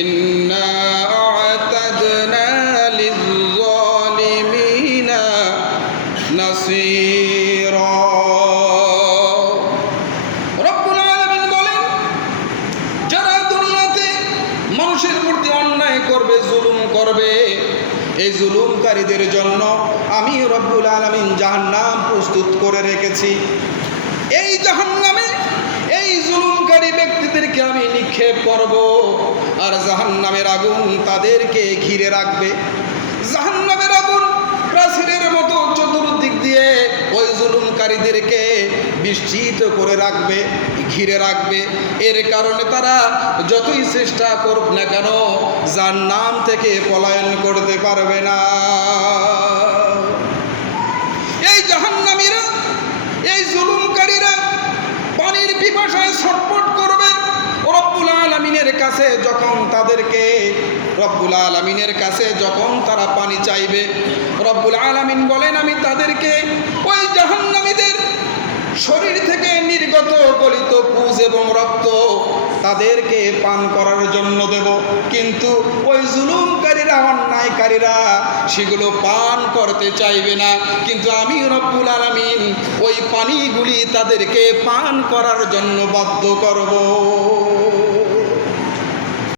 ইন্না আ'তাদনা লিয-যালিমিনা নাসীরা। রব্বুল আলামিন বলেন, যারা দুনিয়াতে মানুষের প্রতি অন্যায় করবে, জুলুম করবে, এই জুলুমকারীদের জন্য আমি রব্বুল আলামিন জাহান্নাম প্রস্তুত করে রেখেছি। এই জাহান্নামে এই জুলুমকারী ব্যক্তিদেরকে আমি নিক্ষেপ করব, আর জাহান্নামের আগুন তাদেরকে ঘিরে রাখবে। জাহান্নামের আগুন প্রাচীরের মতো চতুর্দিক দিয়ে ওই জুলুমকারীদেরকে বিস্তৃত করে রাখবে, ঘিরে রাখবে। এর কারণে তারা যতই চেষ্টা করুক না কেন জাহান্নাম থেকে পলায়ন করতে পারবে না। এই জাহান্নামীরা, এই জুলুমকারীরা পানির পিপাসায় ছটফট করবে। রব্বুল আলামিনের কাছে যখন তাদেরকে, রব্বুল আলামিনের কাছে যখন তারা পানি চাইবে, রব্বুল আলামিন বলেন আমি তাদেরকে ওই জাহান্নামীদের শরীর থেকে নির্গত গলিত পুজ এবং রক্ত তাদেরকে পান করার জন্য দেব। কিন্তু ওই জুলুমকারীরা, অন্যায়কারীরা সেগুলো পান করতে চাইবে না। কিন্তু আমি রব্বুল আলামিন ওই পানিগুলি তাদেরকে পান করার জন্য বাধ্য করব।